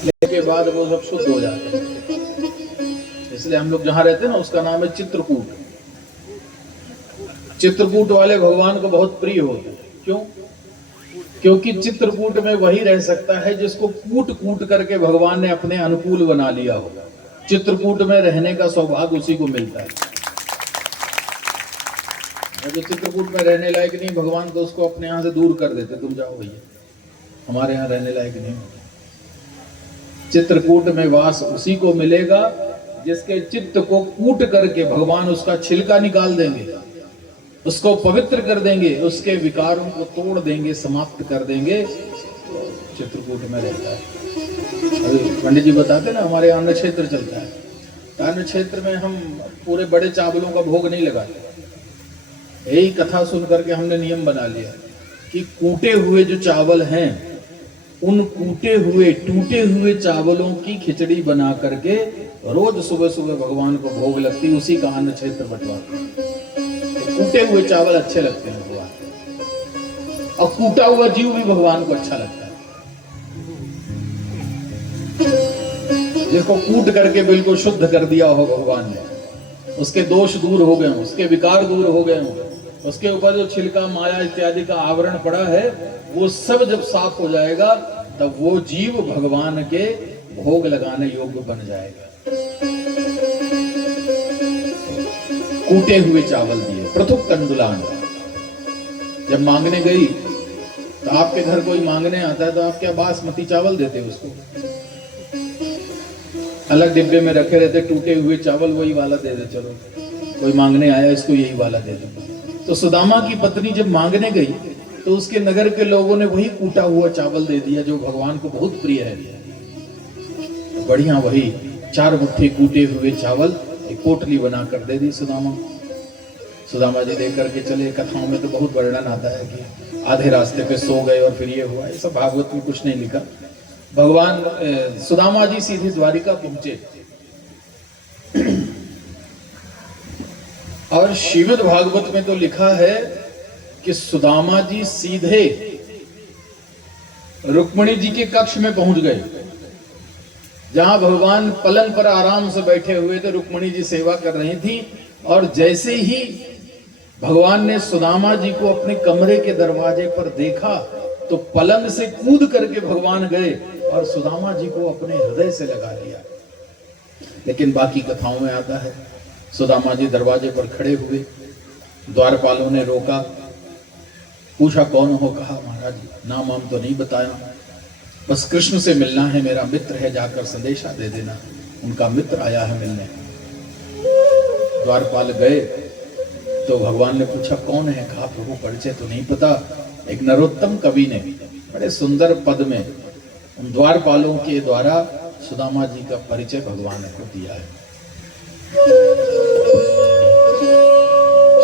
लेने के बाद वो सब शुद्ध हो जाते हैं। इसलिए हम लोग जहां रहते हैं ना उसका नाम है चित्रकूट। चित्रकूट वाले भगवान को बहुत प्रिय होते हैं। क्यों? क्योंकि चित्रकूट में वही रह सकता है जिसको कूट कूट करके भगवान ने अपने अनुकूल बना लिया हो। चित्रकूट में रहने का सौभाग्य उसी को मिलता है। जो चित्रकूट में रहने लायक नहीं, भगवान तो उसको अपने यहाँ से दूर कर देते, तुम जाओ भैया, हमारे यहाँ रहने लायक नहीं। चित्रकूट में वास उसी को मिलेगा जिसके चित्त को कूट करके भगवान उसका छिलका निकाल देंगे, उसको पवित्र कर देंगे, उसके विकारों को तोड़ देंगे, समाप्त कर देंगे, तो चित्रकूट में रहता है। अभी पंडित जी बताते ना हमारे अन्न क्षेत्र चलता है, अन्न क्षेत्र में हम पूरे बड़े चावलों का भोग नहीं लगाते। यही कथा सुन करके हमने नियम बना लिया कि कूटे हुए जो चावल हैं, उन कूटे हुए टूटे हुए चावलों की खिचड़ी बना करके रोज सुबह सुबह भगवान को भोग लगती, उसी का अन्न क्षेत्र बंटवाते। कूटे हुए चावल अच्छे लगते हैं भगवान, और कूटा हुआ जीव भी भगवान को अच्छा लगता है। जिसको कूट करके बिल्कुल शुद्ध कर दिया हो भगवान ने, उसके दोष दूर हो गए, उसके विकार दूर हो गए, उसके ऊपर जो छिलका माया इत्यादि का आवरण पड़ा है वो सब जब साफ हो जाएगा, तब वो जीव भगवान के भोग लगाने योग्य बन जाएगा। कूटे हुए चावल दिए, पृथुक तंडुलान। जब मांगने गई तो आपके घर कोई मांगने आता है तो आप क्या बासमती चावल देते उसको? अलग डिब्बे में रखे रहते टूटे हुए चावल, वही वाला दे दे, चलो कोई मांगने आया इसको यही वाला दे दो। तो सुदामा की पत्नी जब मांगने गई तो उसके नगर के लोगों ने वही कूटा हुआ चावल दे दिया जो भगवान को बहुत प्रिय है। बढ़िया वही 4 मुट्ठी कूटे हुए चावल एक पोटली बनाकर दे दी सुदामा। सुदामा जी देख करके चले। कथाओं में तो बहुत वर्णन आता है कि आधे रास्ते पे सो गए और फिर ये हुआ, ये सब भागवत में कुछ नहीं लिखा। भगवान सुदामा जी सीधे द्वारिका पहुंचे और श्रीमद् भागवत में तो लिखा है कि सुदामा जी सीधे रुक्मिणी जी के कक्ष में पहुंच गए, जहां भगवान पलंग पर आराम से बैठे हुए थे, रुक्मिणी जी सेवा कर रही थी। और जैसे ही भगवान ने सुदामा जी को अपने कमरे के दरवाजे पर देखा तो पलंग से कूद करके भगवान गए और सुदामा जी को अपने हृदय से लगा लिया। लेकिन बाकी कथाओं में आता है सुदामा जी दरवाजे पर खड़े हुए, द्वारपालों ने रोका, पूछा कौन हो? कहा महाराज नाम वाम तो नहीं बताया, बस कृष्ण से मिलना है, मेरा मित्र है, जाकर संदेशा दे देना। उनका मित्र आया है मिलने। द्वारपाल गए तो भगवान ने पूछा कौन है? कहा प्रभु परिचय तो नहीं पता। एक नरोत्तम कवि ने बड़े सुंदर पद में उन द्वारपालों के द्वारा सुदामा जी का परिचय भगवान ने को दिया है।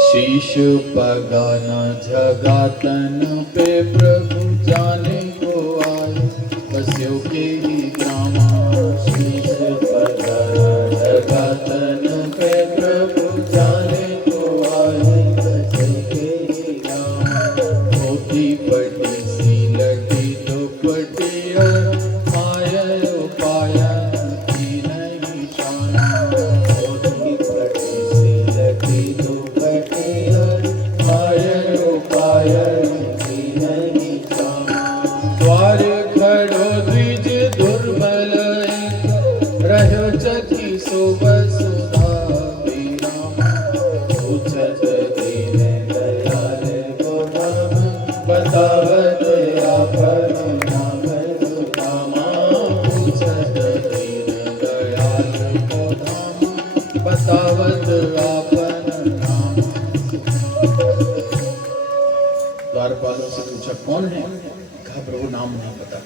शीश पगाना जगातन पे प्रभु जाने को आए, बस्यो के ही ग्रामा। शीश पगाना जगातन पे प्रभु जाने को आए, बस्यो के ही ग्रामा। मोती पटी सी लटी दुपटिया, आयो पायन की नहीं शाना। मोती पटी सी लटी दुपटिया, आयो पायन की नहीं शाना। द्वार खड़ो द्विज दुर्बल रहो चकी सुबह सुधा विराम। पूछत दीन दयाल को नाम, बतावत आपन नाम सुदामा। पूछत दीन दयाल को नाम, बतावत आपन नाम। द्वारपालों से पूछा कौन है? कहा प्रभु नाम नहीं पता।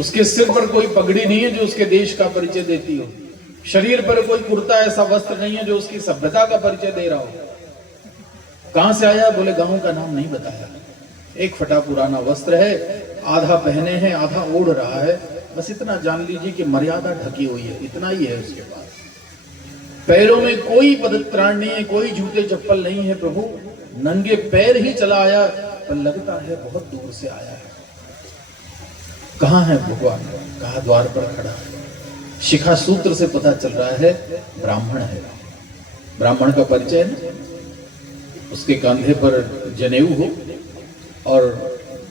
उसके सिर पर कोई पगड़ी नहीं है जो उसके देश का परिचय देती हो, शरीर पर कोई कुर्ता ऐसा वस्त्र नहीं है जो उसकी सभ्यता का परिचय दे रहा हो। कहां से आया? बोले गांव का नाम नहीं बताया। एक फटा पुराना वस्त्र है, आधा पहने हैं आधा ओढ़ रहा है, बस इतना जान लीजिए कि मर्यादा ढकी हुई है, इतना ही है उसके पास। पैरों में कोई पदत्राण नहीं है, कोई जूते चप्पल नहीं है। प्रभु नंगे पैर ही चला आया, पर लगता है बहुत दूर से आया है। कहाँ है भगवान? कहा द्वार पर खड़ा है। शिखा सूत्र से पता चल रहा है ब्राह्मण है। ब्राह्मण का परिचय है, उसके कंधे पर जनेऊ हो और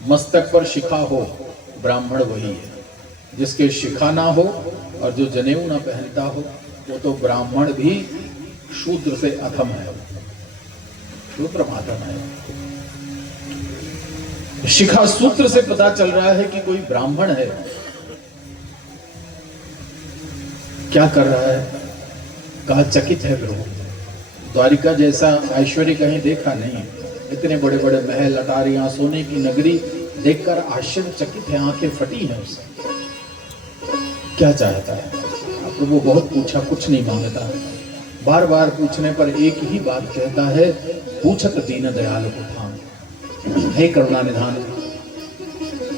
मस्तक पर शिखा हो, ब्राह्मण वही है। जिसके शिखा ना हो और जो जनेऊ ना पहनता हो वो तो ब्राह्मण भी शूद्र से अधम है, शूद्र माधम है। शिखा सूत्र से पता चल रहा है कि कोई ब्राह्मण है। क्या कर रहा है? कहा चकित है प्रभु, द्वारिका जैसा ऐश्वर्य कहीं देखा नहीं। इतने बड़े बड़े महल, अटारियां, सोने की नगरी देखकर आश्चर्यचकित है, आंखें फटी हैं उससे। क्या चाहता है? प्रभु बहुत पूछा, कुछ नहीं मांगता। बार बार पूछने पर एक ही बात कहता है, पूछत दीन दयाल को थाम, हे करुणा निधान।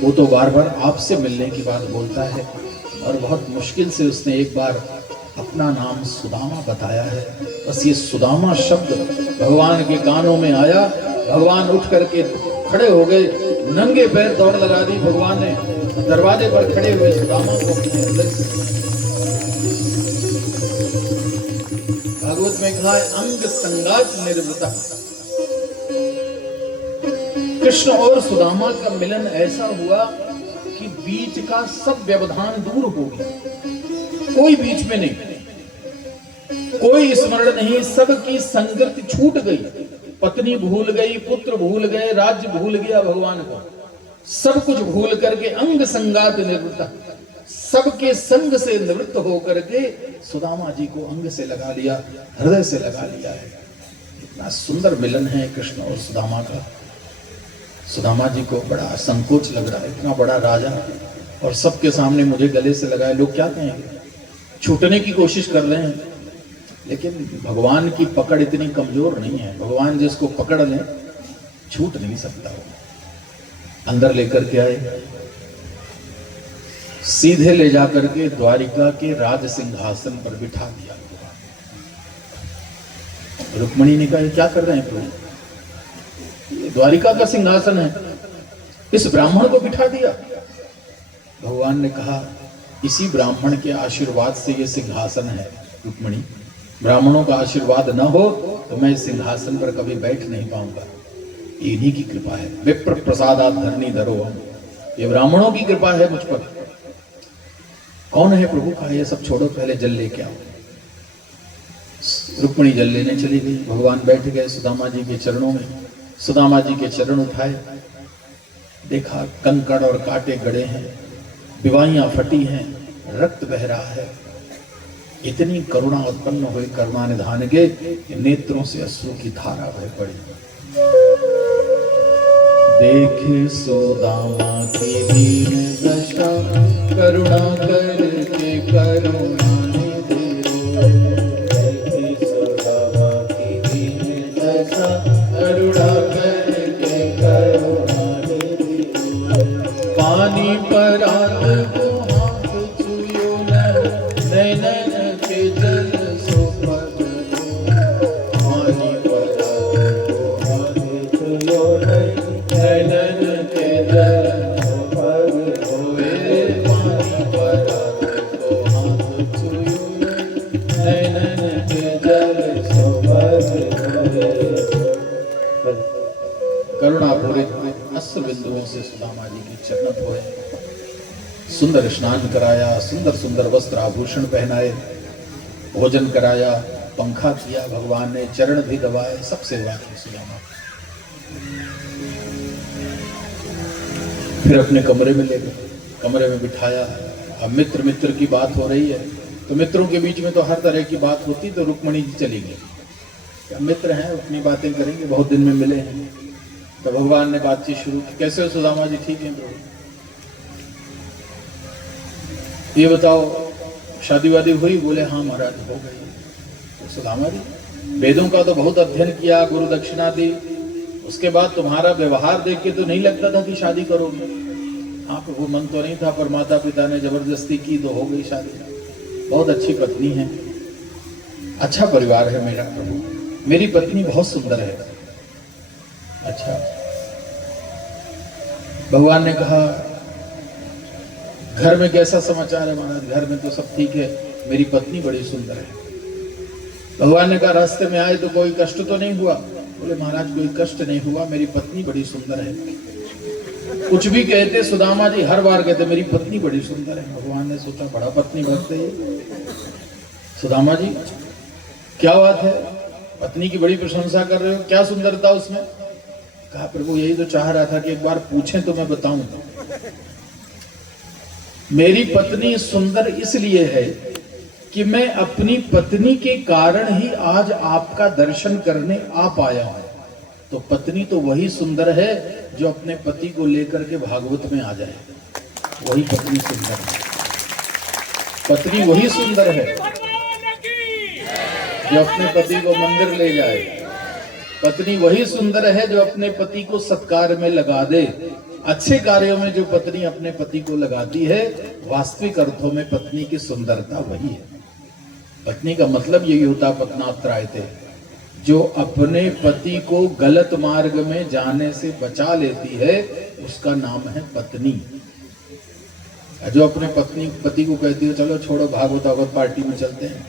वो तो बार बार आपसे मिलने की बात बोलता है और बहुत मुश्किल से उसने एक बार अपना नाम सुदामा बताया है। बस ये सुदामा शब्द भगवान के कानों में आया, भगवान उठ करके खड़े हो गए, नंगे पैर दौड़ लगा दी। भगवान ने दरवाजे पर खड़े हुए सुदामा को अपने अंदर से, भागवत में कहा है, अंग संगात निर्वृता। कृष्ण और सुदामा का मिलन ऐसा हुआ कि बीच का सब व्यवधान दूर हो गया। कोई बीच में नहीं, कोई स्मरण नहीं, सबकी संगति छूट गई। पत्नी भूल गई, पुत्र भूल गए, राज्य भूल गया भगवान को। सब कुछ भूल करके अंग संगात निवृत्त, सबके संग से निवृत्त होकर के सुदामा जी को अंग से लगा लिया, हृदय से लगा लिया है। इतना सुंदर मिलन है कृष्ण और सुदामा का। सुदामा जी को बड़ा संकोच लग रहा है, इतना बड़ा राजा और सबके सामने मुझे गले से लगाए, लोग क्या कहेंगे? छूटने की कोशिश कर रहे हैं, लेकिन भगवान की पकड़ इतनी कमजोर नहीं है। भगवान जिसको पकड़ ले छूट नहीं सकता। वो अंदर लेकर के आए, सीधे ले जाकर के द्वारिका के राज सिंहासन पर बिठा दिया। रुक्मणी ने कहा, क्या कर रहे हैं प्रभु? द्वारिका का सिंहासन है, इस ब्राह्मण को बिठा दिया। भगवान ने कहा, इसी ब्राह्मण के आशीर्वाद से यह सिंहासन है रुक्मणी। ब्राह्मणों का आशीर्वाद न हो तो मैं इस सिंहासन पर कभी बैठ नहीं पाऊंगा। इन्हीं की कृपा है। विप्र प्रसादात धरनी धरो हम, ये ब्राह्मणों की कृपा है मुझ पर। कौन है प्रभु? कहा, ये सब छोड़ो, पहले जल लेके आओ। रुक्मणी जल लेने चली गई। भगवान बैठ गए सुदामा जी के चरणों में। सुदामा जी के चरण उठाए, देखा कंकड़ और कांटे गड़े हैं, विवाहियां फटी हैं, रक्त बह रहा है। इतनी करुणा उत्पन्न हुई करुणा निधान के नेत्रों से अश्रु की धारा बह पड़ी। देखे सुदामा की दीन दशा, करुणा करके करुणा निधि। देखे सुदामा की दीन दशा, करुणा करके करुणा निधि। पानी पर आग को हाथ छुयो न, नैनन के जल सुपद लो। पानी पर आग को हाथ छुयो न, नैनन के जल सुपद होए। पानी पर आग को हाथ छुयो न, नैनन के जल सुपद होए। करुणा पूरे अश्रु बिंदुओं से सुदामा जी की चरण धोए, सुंदर स्नान कराया, सुंदर सुंदर वस्त्र आभूषण पहनाए, भोजन कराया, पंखा किया भगवान ने, चरण भी दबाए, सब सेवा की सुदामा। फिर अपने कमरे में ले गए, कमरे में बिठाया। अब मित्र मित्र की बात हो रही है, तो मित्रों के बीच में तो हर तरह की बात होती, तो रुक्मणी जी चली गई। मित्र हैं, अपनी बातें करेंगे, बहुत दिन में मिले हैं। तो भगवान ने बातचीत शुरू की, कैसे हो सुदामा जी? ठीक है प्रभु। ये बताओ शादी वादी हुई? बोले हाँ महाराज हो गई। तो सुदामा जी, वेदों का तो बहुत अध्ययन किया, गुरु दक्षिणा दी, उसके बाद तुम्हारा व्यवहार देख के तो नहीं लगता था कि शादी करोगे। हाँ प्रभु, मन तो नहीं था, पर माता पिता ने जबरदस्ती की तो हो गई शादी। बहुत अच्छी पत्नी है, अच्छा परिवार है मेरा प्रभु, मेरी पत्नी बहुत सुंदर है। अच्छा, भगवान ने कहा घर में कैसा समाचार है महाराज? घर में तो सब ठीक है, मेरी पत्नी बड़ी सुंदर है। भगवान ने कहा रास्ते में आए तो कोई कष्ट तो नहीं हुआ? बोले महाराज कोई कष्ट नहीं हुआ, मेरी पत्नी बड़ी सुंदर है। कुछ भी कहते सुदामा जी हर बार कहते मेरी पत्नी बड़ी सुंदर है। भगवान ने सोचा बड़ा पत्नी भक्त है सुदामा जी, क्या बात है, पत्नी की बड़ी प्रशंसा कर रहे हो, क्या सुंदरता उसमें? कहा प्रभु यही तो चाह रहा था कि एक बार पूछें तो मैं बताऊं। मेरी पत्नी सुंदर इसलिए है कि मैं अपनी पत्नी के कारण ही आज आपका दर्शन करने आ पाया हूं। तो पत्नी तो वही सुंदर है जो अपने पति को लेकर के भागवत में आ जाए, वही पत्नी सुंदर है। पत्नी वही सुंदर है जो अपने पति को मंदिर ले जाए। पत्नी वही सुंदर है जो अपने पति को सत्कार में लगा दे। अच्छे कार्यों में जो पत्नी अपने पति को लगाती है, वास्तविक अर्थों में पत्नी की सुंदरता वही है। पत्नी का मतलब यही होता पत्नात्रायते, जो अपने पति को गलत मार्ग में जाने से बचा लेती है, उसका नाम है पत्नी। जो अपने पति को कहती है चलो छोड़ो भागवत पार्टी में चलते हैं,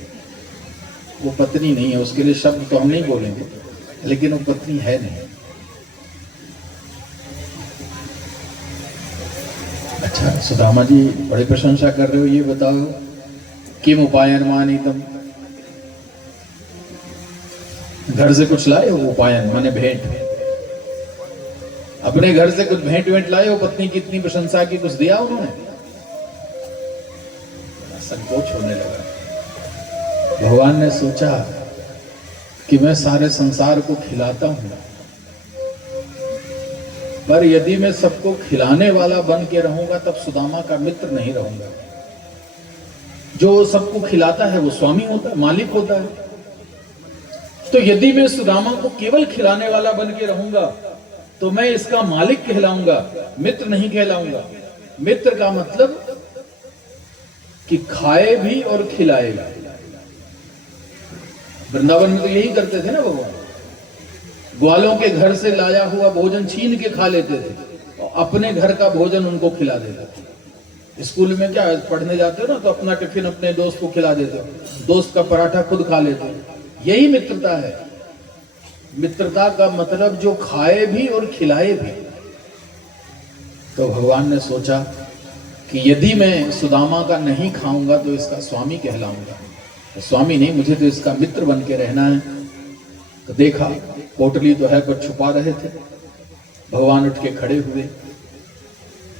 वो पत्नी नहीं है। उसके लिए शब्द तो हम नहीं बोलेंगे, लेकिन वो पत्नी है नहीं। अच्छा सुदामा जी बड़ी प्रशंसा कर रहे हो, ये बताओ किम उपायन मानितम, घर से कुछ लाए हो? उपायन माने भेंट, अपने घर से कुछ भेंट वेंट लाए हो? पत्नी की इतनी प्रशंसा की, कुछ दिया उन्होंने? संकोच होने लगा। भगवान ने सोचा कि मैं सारे संसार को खिलाता हूं, पर यदि मैं सबको खिलाने वाला बन के रहूंगा तब सुदामा का मित्र नहीं रहूंगा। जो सबको खिलाता है वो स्वामी होता है, मालिक होता है। तो यदि मैं सुदामा को केवल खिलाने वाला बन के रहूंगा तो मैं इसका मालिक कहलाऊंगा, मित्र नहीं कहलाऊंगा। मित्र का मतलब कि खाए भी और खिलाए भी। वृंदावन में तो यही करते थे ना भगवान, ग्वालों के घर से लाया हुआ भोजन छीन के खा लेते थे और अपने घर का भोजन उनको खिला देते थे। स्कूल में क्या पढ़ने जाते हो ना, तो अपना टिफिन अपने दोस्त को खिला देते हो, दोस्त का पराठा खुद खा लेते हो। यही मित्रता है। मित्रता का मतलब जो खाए भी और खिलाए भी। तो भगवान ने सोचा कि यदि मैं सुदामा का नहीं खाऊंगा तो इसका स्वामी कहलाऊंगा। तो स्वामी नहीं, मुझे तो इसका मित्र बन के रहना है। तो देखा पोटली तो है पर छुपा रहे थे। भगवान उठ के खड़े हुए,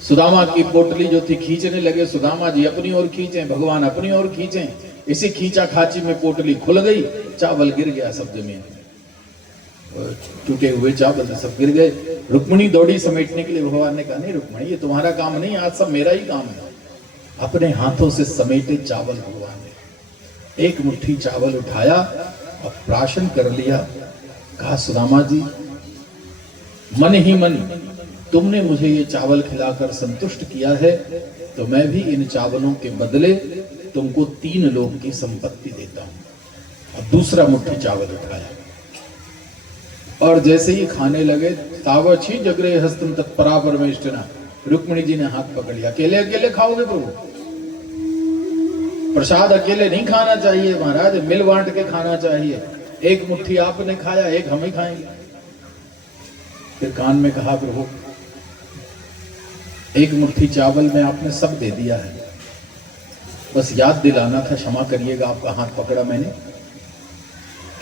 सुदामा की पोटली जो थी खींचने लगे। सुदामा जी अपनी ओर खींचे, भगवान अपनी ओर खींचे। इसी खींचा खाची में पोटली खुल गई, चावल गिर गया सब जमीन, टूटे हुए चावल सब गिर गए। रुक्मिणी दौड़ी समेटने के लिए। भगवान ने कहा नहीं रुक्मिणी, ये तुम्हारा काम नहीं, आज सब मेरा ही काम है। अपने हाथों से समेटे चावल भगवान ने एक मुट्ठी चावल उठाया और प्राशन कर लिया। कहा सुदामा जी मन ही मन तुमने मुझे ये चावल खिलाकर संतुष्ट किया है, तो मैं भी इन चावलों के बदले तुमको 3 लोक की संपत्ति देता हूं। और दूसरा मुट्ठी चावल उठाया और जैसे ही खाने लगे, तावछी जगरे हस्तम तत्परा परमेष्ठिना, रुक्मिणी जी ने हाथ पकड़ लिया। अकेले अकेले खाओगे प्रभु? प्रसाद अकेले नहीं खाना चाहिए महाराज, मिल बांट के खाना चाहिए। एक मुट्ठी आपने खाया, एक हम ही खाएंगे। फिर कान में कहा प्रभु एक मुट्ठी चावल में आपने सब दे दिया है, बस याद दिलाना था, क्षमा करिएगा। आपका हाथ पकड़ा मैंने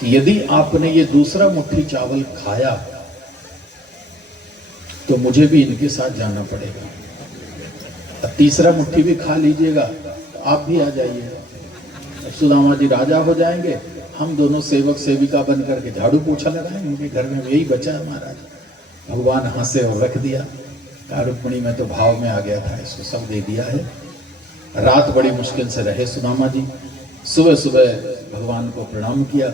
कि यदि आपने ये दूसरा मुट्ठी चावल खाया तो मुझे भी इनके साथ जाना पड़ेगा। अब तीसरा मुट्ठी भी खा लीजिएगा तो आप भी आ जाइए। सुदामा जी राजा हो जाएंगे, हम दोनों सेवक सेविका बन करके झाड़ू पोछा लगाएंगे उनके घर में। यही बचा है महाराज। भगवान हंसे और रख दिया। रुक्मिणी में तो भाव में आ गया था, इसको सब दे दिया है। रात बड़ी मुश्किल से रहे सुदामा जी। सुबह सुबह भगवान को प्रणाम किया,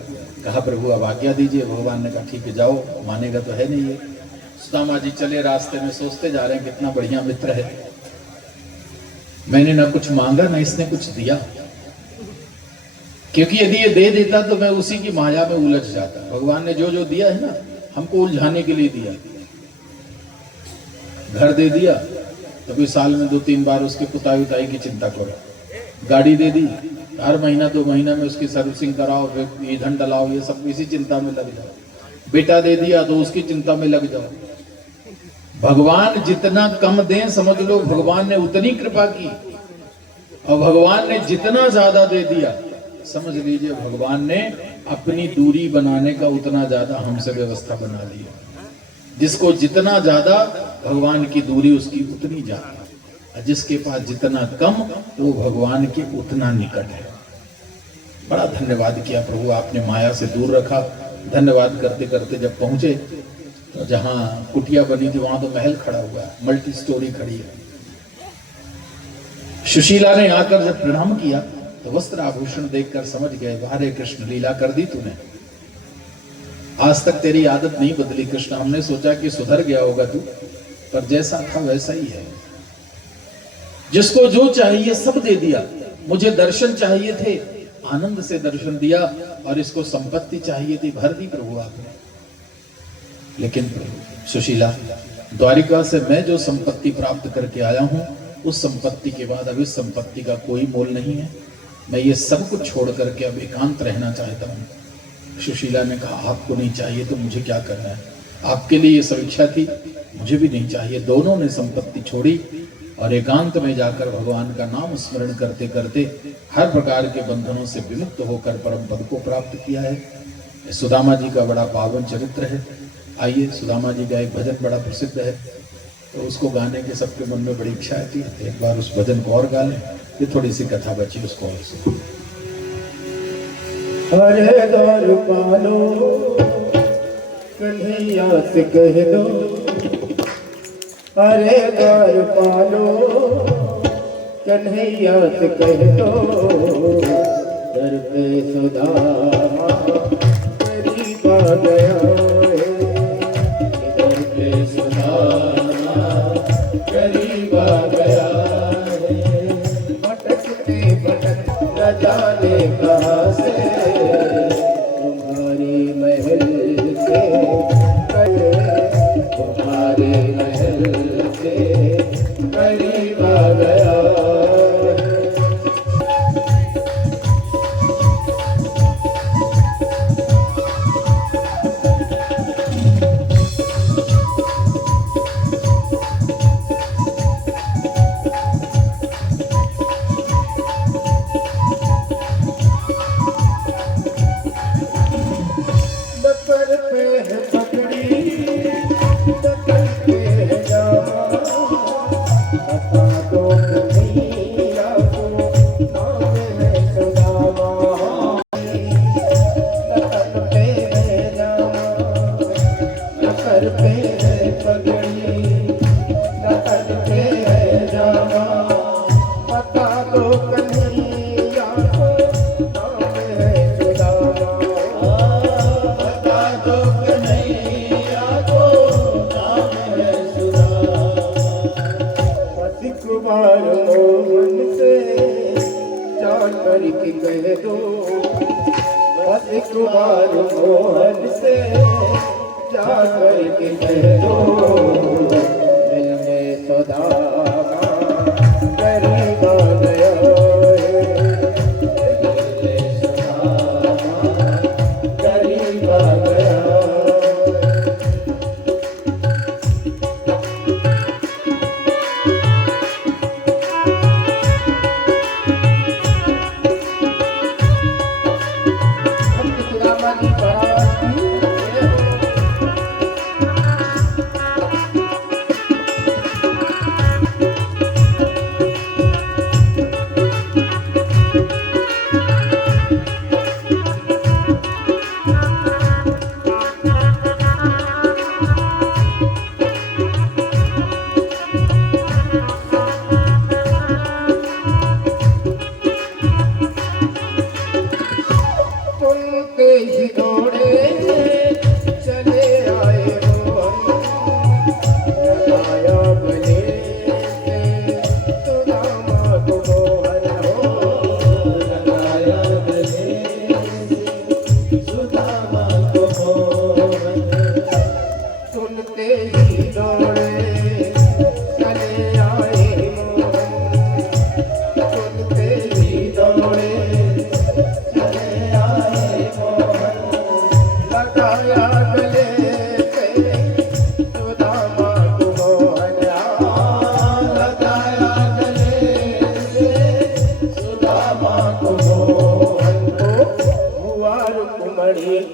कहा प्रभु अब आज्ञा दीजिए। भगवान ने कहा ठीक है जाओ, मानेगा तो है नहीं ये। सुदामा जी चले रास्ते में, सोचते जा रहे हैं कितना बढ़िया मित्र है। मैंने ना कुछ मांगा ना इसने कुछ दिया, क्योंकि यदि ये दे देता तो मैं उसी की माया में उलझ जाता। भगवान ने जो जो दिया है ना, हमको उलझाने के लिए दिया। घर दे दिया कभी साल में 2-3 बार उसके पुताई उताई की चिंता करो। गाड़ी दे दी, हर महीना 2 महीना में उसकी सर्विसिंग कराओ, फिर ईंधन डलाओ, ये सब इसी चिंता में लग जाओ। बेटा दे दिया तो उसकी चिंता में लग जाओ। भगवान जितना कम दें, समझ लो भगवान ने उतनी कृपा की, और भगवान ने जितना ज्यादा दे दिया, समझ लीजिए भगवान ने अपनी दूरी बनाने का उतना ज्यादा हमसे व्यवस्था बना लिया। जिसको जितना ज्यादा भगवान की दूरी, उसकी उतनी ज्यादा। जिसके पास जितना कम, वो भगवान के उतना निकट है। बड़ा धन्यवाद किया प्रभु, आपने माया से दूर रखा। धन्यवाद करते करते जब पहुंचे तो जहां कुटिया बनी थी वहां तो महल खड़ा हुआ है, मल्टी स्टोरी खड़ी है। सुशीला ने आकर जब प्रणाम किया तो वस्त्र आभूषण देखकर समझ गए, हरे कृष्ण लीला कर दी तूने, आज तक तेरी आदत नहीं बदली कृष्ण। हमने सोचा कि सुधर गया होगा तू, पर जैसा था वैसा ही है। जिसको जो चाहिए सब दे दिया। मुझे दर्शन चाहिए थे, आनंद से दर्शन दिया, और इसको संपत्ति चाहिए थी, भर दी प्रभु आपने। लेकिन प्रभु सुशीला, द्वारिका से मैं जो संपत्ति प्राप्त करके आया हूं, उस संपत्ति के बाद अब इस संपत्ति का कोई मोल नहीं है। मैं ये सब कुछ छोड़ करके अब एकांत रहना चाहता हूँ। सुशीला ने कहा, आपको नहीं चाहिए तो मुझे क्या करना है, आपके लिए ये सब इच्छा थी, मुझे भी नहीं चाहिए। दोनों ने संपत्ति छोड़ी और एकांत में जाकर भगवान का नाम स्मरण करते करते हर प्रकार के बंधनों से विमुक्त होकर परम पद को प्राप्त किया है। सुदामा जी का बड़ा पावन चरित्र है। आइए, सुदामा जी का एक भजन बड़ा प्रसिद्ध है, तो उसको गाने के सबके मन में बड़ी इच्छा थी, एक बार उस भजन को और गा लें। ये थोड़ी सी कथा बची, उसको और सुनो। हरे द्वार पालो कन्हैया से कह दो, हरे द्वार पालो कन्हैया से कह दो, दर पे सुदामा करीब आ गया है, दर पे सुदामा करीब आ गया है। भटकते भटक न जाने कहाँ से, तुम्हारी महल से तुम्हारे महल से करीब आ गया। करके कह दो, बस एक बार मोहन से जा करके कह दो, मिलने सुदामा करीब आ गया है, मिलने सुदामा करीब आ गया।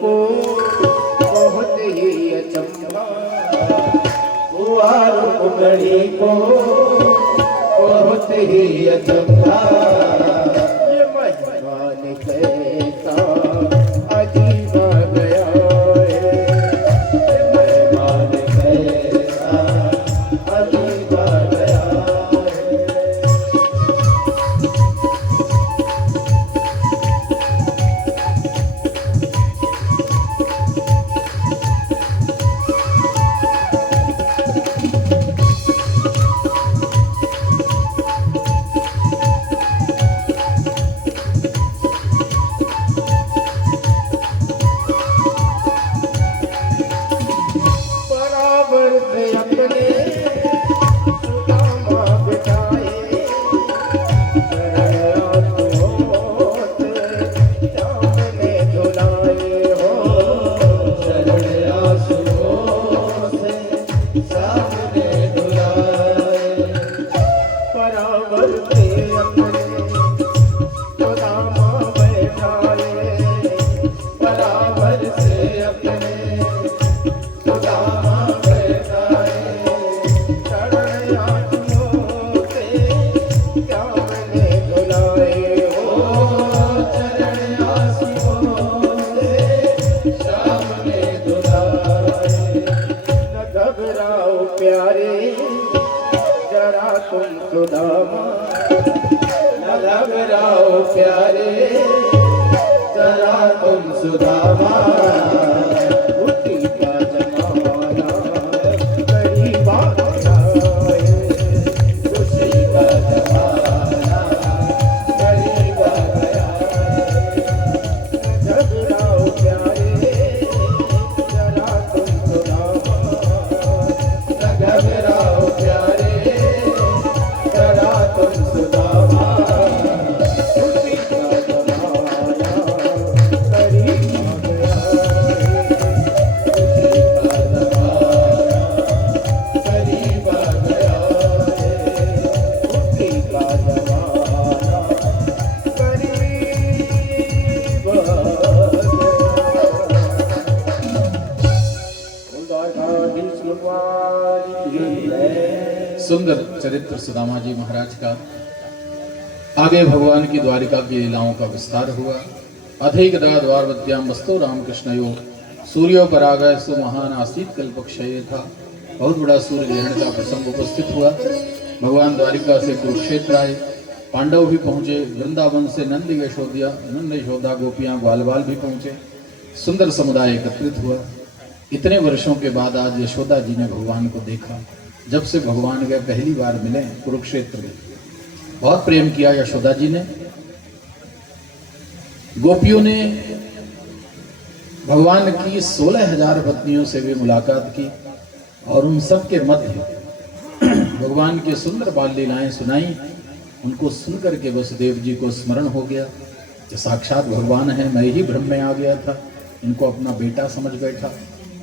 को बहुत ही अचंभा, कुंवार कुंवरी को बहुत ही अचंभा, ये मेहमान कैसा अजीब आ गया है, ये मेहमान कैसा अजीब आ गया है। बराबर से अपने सुदामा बिठाए, शरणार्थियों से सामने धुलाए हो, शरणार्थियों से सामने धुलाए। बराबर से अपने सुदामा बिठाए, बराबर से अपने सुदामा बैठाए, शरणार्थियों से सामने धुलाए हो, शरणार्थियों से सामने धुलाए। न घबराओ प्यारे जरा तुम सुदामा, न घबराओ प्यारे जरा तुम सुदामा, बुद्धि का जमाना करीब आ गया है, खुशी का जमाना करीब आ गया है। घबराओ प्यारे जरा तुम सुदामा, न घबराओ प्यारे जरा तुम सुदामा, खुशी का जमाना करीब आ गया है, खुशी का जमाना करीब आ गया है, खुशी का जमाना करीब आ गया। सुंदर चरित्र सुदामा जी महाराज का। आगे भगवान की द्वारिका की लीलाओं का विस्तार हुआ। अधिक द्वारवत्याम वस्तो रामकृष्णयो सूर्योपरागय सुमहान आसीत कल्पक्षय था। बहुत बड़ा सूर्य ग्रहण का प्रसंग उपस्थित हुआ। भगवान द्वारिका से कुरुक्षेत्र आए, पांडव भी पहुंचे, वृंदावन से नंद यशोदा गोपियां ग्वाल भी पहुंचे। सुंदर समुदाय एकत्रित हुआ। इतने वर्षों के बाद आज यशोदा जी ने भगवान को देखा। जब से भगवान के पहली बार मिले कुरुक्षेत्र में, बहुत प्रेम किया यशोदा जी ने। गोपियों ने भगवान की 16,000 पत्नियों से भी मुलाकात की और उन सब के मध्य भगवान के सुंदर बाल लीलाएं सुनाई। उनको सुनकर के वसुदेव जी को स्मरण हो गया कि साक्षात भगवान है, मैं ही भ्रम में आ गया था, इनको अपना बेटा समझ बैठा।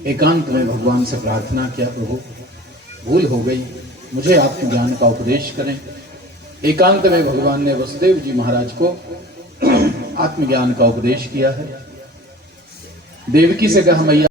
एकांत में भगवान से प्रार्थना किया, प्रभु भूल हो गई, मुझे आत्मज्ञान का उपदेश करें। एकांत में भगवान ने वसुदेव जी महाराज को आत्मज्ञान का उपदेश किया है। देवकी से कहा, मैया